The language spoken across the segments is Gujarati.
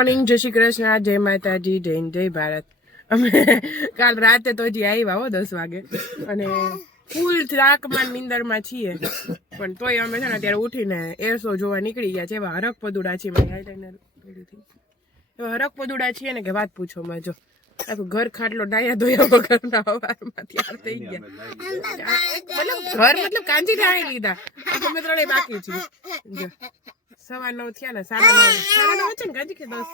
મોર્નિંગ જય શ્રી કૃષ્ણ જય માતાજી જય જય ભારત. અમે કાલ રાતે તો હજી આવ્યા હો દસ વાગે. અને ફૂલ થાકમાં નિંદરમાં છીએ. પણ તોય અમે છે ને અત્યારે ઉઠીને એરસો જોવા નીકળી ગયા છે. એવા હરક પદુડા છીએ મારી આઈલાઈનર પેઢીથી એવા હરક પદુડા છીએ ને કે વાત પૂછો માં જો. આખું ઘર ખાટલો ડાયા ધોયા વગરના અવારમાં તૈયાર થઈ ગયા. મતલબ ઘર મતલબ કાંજી નાઈ લીધા. અમે ત્રણેય બાકી છીએ. સવા નવ થયા ને સાડા નવ. સાડા નવ છે ને કાંજી કે દસ?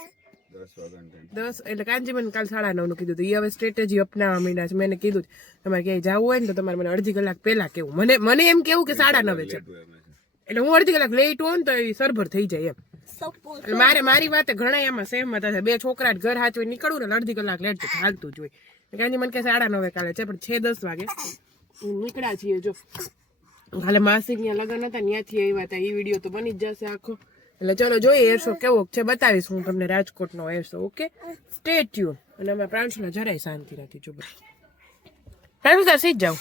દસ એટલે કાંજીબન કાલ સાડા નવનું કીધું હતું એ હવે સ્ટ્રેટેજી અપનાવવા માંડ્યા છે. મેં એને કીધું તમારે ક્યાંય જવું હોય ને તો તમારે મને અડધી કલાક પહેલા કેવું. મને મને એમ કેવું કે સાડા નવે છે. એટલે હું અડધી કલાક લેટ હોઉં તો એ સરભર થઈ જાય એમ. મારે મારી વાતે ઘણા એમાં સહેમત હશે બે છોકરા ઘર હાચવી નીકળું ને અડધી કલાક લેટ તો હાલતું જ હોય. કાંજી મને કે સાડા નવે કાલે છે પણ છે દસ વાગે. નીકળ્યા છીએ જો. કાલે માસિક ત્યાં લગ્ન હતા, ત્યાંથી આવ્યા હતા. એ વીડિયો તો બની જ જશે આખો. એટલે ચલો જોઈએ એરશો કેવો છે બતાવીશ હું તમને રાજકોટનો air show okay? Stay tune અને અમે પ્રાંશુલા જરાય શાંતિ નથી, જો પ્રાંશુ, સર સીધ જાઓ.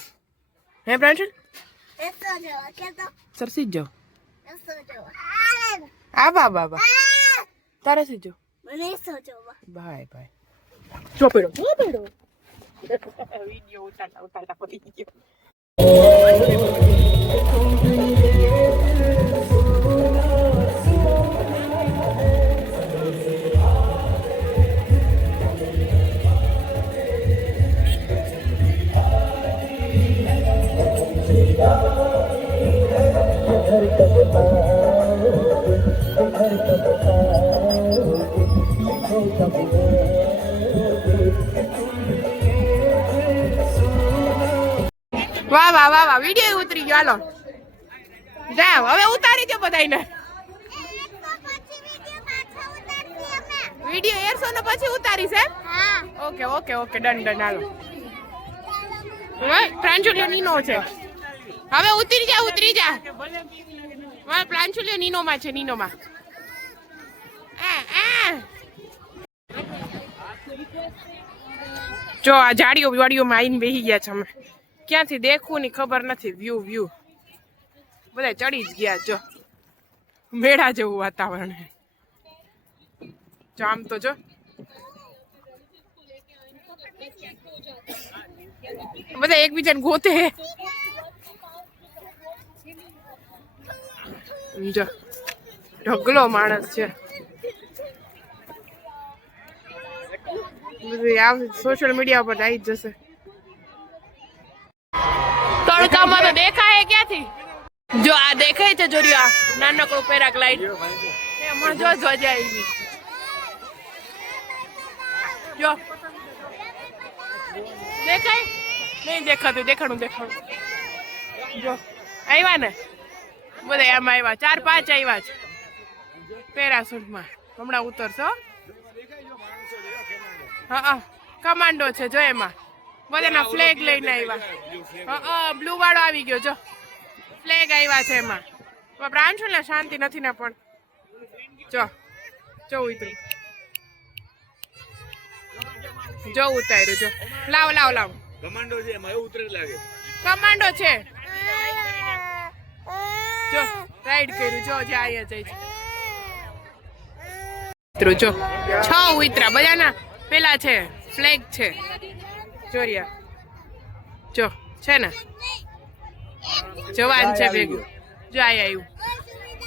હે પ્રાંશુલ સર સીધ જાઓ. આ બા બા તારે સીધ જાઓ. Bye bye. ચોપડો ચોપડો વીડિયો ઉતારતા ઉતારતા પડી ગયો. વાહ વાહ વાહ વાહ વીડિયો ઉતરી ગયો હાલો. જાવ હવે ઉતારી દો બધાને વીડિયો એરસો ને પછી ઉતારી છે okay okay okay done done હાલો. પ્રાંજુલ્યો નીનો છે. હવે ઉતરી જા ઉતરી જા. હા પ્રાંજુલ્યો નીનો માં છે નીનો માં આ, આ. જો આ જાડીઓ વાડીઓમાં આવીને બેસી ગયા છે અમે. ક્યાંથી દેખવું ની ખબર નથી. વ્યૂ વ્યૂ બધા ચડી જ ગયા, જો. મેળા જેવું વાતાવરણ છે. જો આમ તો જો. બધા એકબીજાને ગોતે. જો. ઢગલો માણસ છે. બધું આવ સોશિયલ મીડિયા પર આવી જશે. તડકામાં તો દેખાય ક્યાંથી? જો આ દેખાય છે જોડ્યું આ નાનકડું પેરાગ્લાઇડ એમાં જો ધ્વજા આવી જો. દેખાય? નહીં દેખાતું, દેખાણું દેખાણું. જો. આવ્યા ને? બધા એમ આવ્યા ચાર, પાંચ આવ્યા છે. પેરાસૂટમાં. હમણાં ઉતરશો હા. કમાન્ડો છે, જો એમાં. બધાના ફ્લેગ લઈને આવ્યા. બ્લુ વાળો આવી ગયો જો. ફ્લેગ આવ્યા છે એમાં. પણ પ્રાંશુ ને? શાંતિ નથી ને પણ. જો જો ઉતરી. જો ઉતાર્યું જો. લાવ લાવ લાવ. કમાન્ડો છે એમાં ઉતરે લાગે. કમાન્ડો છે. જો રાઈડ કર્યું જો જે આયા જાય છે. ઉતરું જો. છ ઉતરા બધાના. પેલા છે ફ્લેગ છે. જોરિયા જો છે ને? જવાન છે ભેગું. જો આય આવ્યું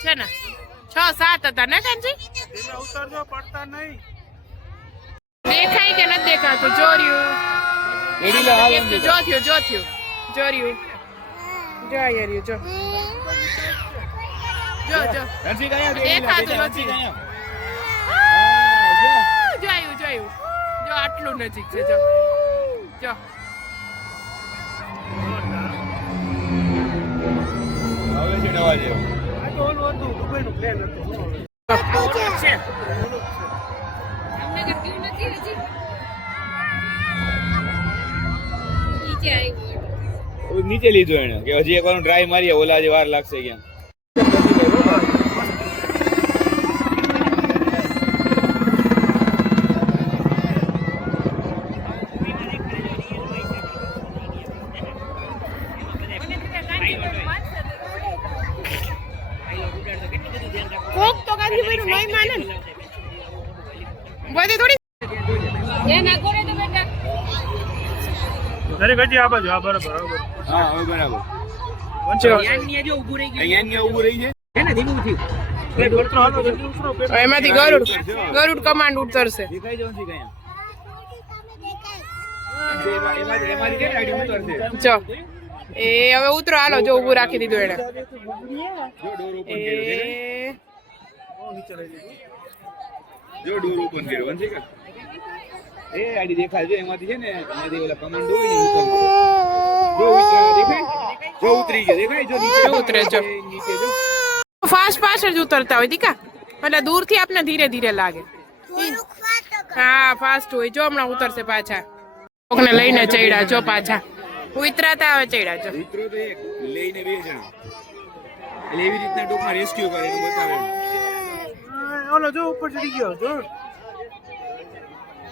છે ને? છ સાત હતા ને કાંજી ઉતરજો પડતા નહીં. દેખાય કે નથી દેખાતું? જોર્યું. જો થયું જો થયું. જોર્યું. જો આય રહ્યું જો. જો જો. રણજી કયા દેખાતું નથી. જોયું જોયું જો આટલું નજીક છે જો. જો નીચે લીધું એને કે હજી એક વાર ટ્રાય મારીએ ઓલા જે વાર લાગશે ક્યાં દરેક હજી આ બાજુ આ બરાબર બરાબર. હા હવે બરાબર. એમાંથી ગરુડ ગરુડ કમાન્ડ ઉતરશે. એ હવે ઉતરો હાલો જો ઊભું રાખી દીધું એને. જો ડોર ઓપન કર્યો છે એ આડી દેખાય છે એમાંથી છે ને એમાંથી ઓલા કમાન્ડો હોય ને જો ઉતરા દેખાય? જો ઉતરી ગયો દેખાય? જો નીચે ઉતરે જો. નીચે જો. ફાસ્ટ ફાસ્ટ જ ઉતરતા હોય દીકા. એટલે દૂરથી આપને ધીરે ધીરે લાગે. હા ફાસ્ટ હોય. જો હમણાં ઉતરશે પાછા. કોકને લઈને ચડ્યા જો પાછા. ઉતરાતા હવે ચડ્યા જો. ઉતરો તો એક લઈને બે જણા. એટલે એવી રીતના ટૂંકમાં રેસ્ક્યુ કરે એનું બતાવે. ઓલો જો ઉપર ચડી ગયો જો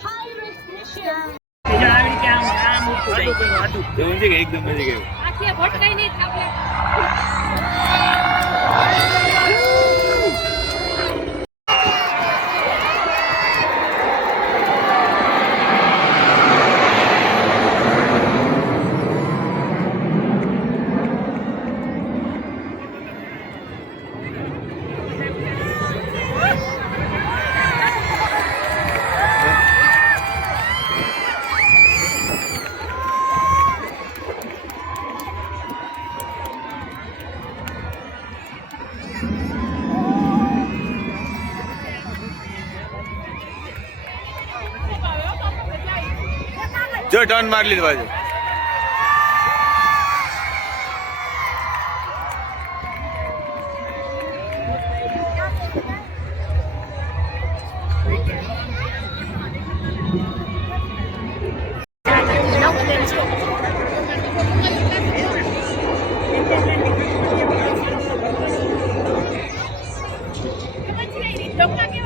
આટલું પેલું, આટલું. જો વંશિકા એકદમ જો ટર્ન મારી લીધો બાજુ હા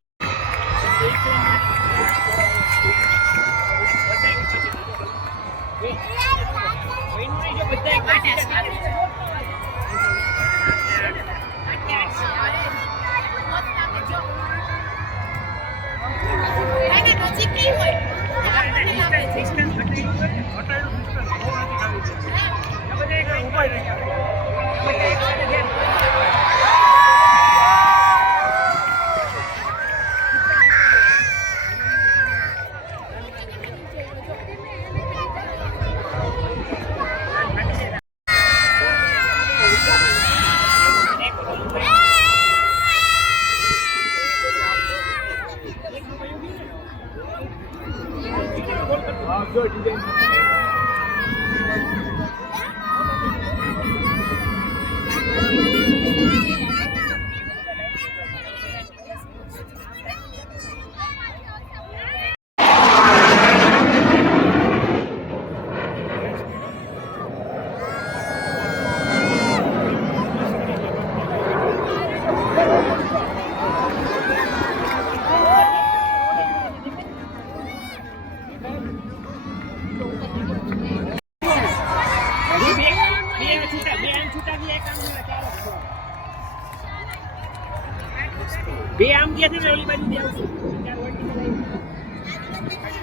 બે આમ ગયા છે ને ઓલી બાજુ બે આવશે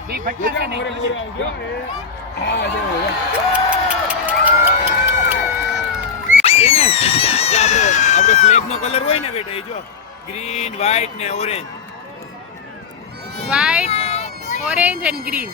બે ફટકા છે ને. મોરે મોરે આવજો હા એને આપણો આપણો ફ્લેગ નો કલર હોય ને બેટા એ જો. ગ્રીન વ્હાઈટ ને orange white orange and green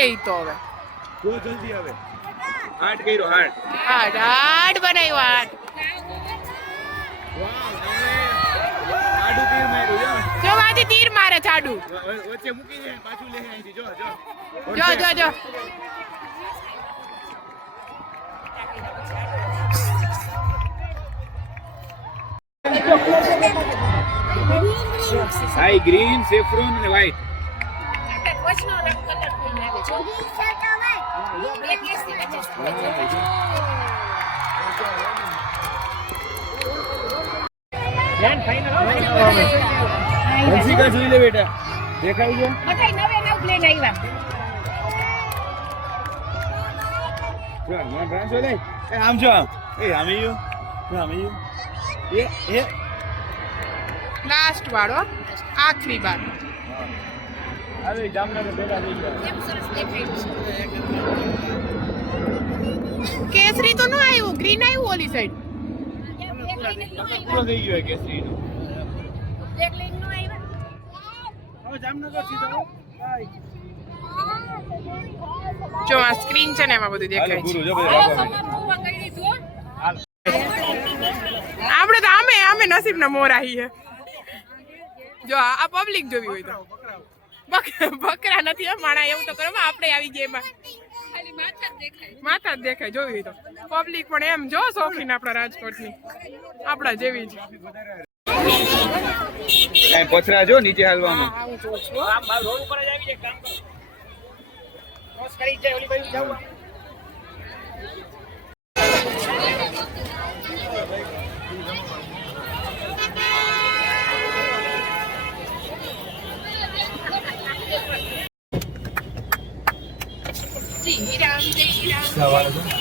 કરે ઈ તો હવે જો જલ્દી આવે હાર્ટ કર્યો હાર્ટ હાડ હાડ બનાવ્યો હાડ વાવ તમે આડું તીર માર્યું જો જો માંથી તીર મારે ચાડુ વ- વ- વચ્ચે મૂકી દે પાછું લે અહીંથી જો જો. જો જો જો. હાઈ ગ્રીન સેફ્રોન અને વ્હાઈટ વચનો રંગ કલર જોઈ લે બેટા દેખાય છે? બધાય નવે નવ પ્લેન આવ્યા. જો એ આમ જો આમ. એ આમે યુ. એ એ લાસ્ટ વાળો આખરી બાર. હવે જામનગર ભેગા થઈ ગયા. કેમ સરસ દેખાય છે કેસરી તો ન આવ્યું ગ્રીન આવ્યું ઓલી સાઈડ પૂરો થઈ ગયો લાઈન નો આવ્યા? હવે જામનગર સીધા બાય જો આ સ્ક્રીન છે ને એમાં બધું દેખાય છે. આપણે તો આમે આમે નસીબના મોર આવીએ જો આ પબ્લિક જોવી હોય તો. બકરા નથી હો માણા એવું તો કરો આપણે આવી ગયા એમાં. માથા જ દેખાય. જોવી તો. પબ્લિક પણ એમ જો શોખીન આપણા રાજકોટની. આપણા જેવી જ. કઈ પથરા જો નીચે હાલવામાં. રોડ ઉપર જ આવી જાય કામ કરો. ક્રોસ કરી જાય ઓલી બાજુ જાવું. શ્રી રામ જય રામ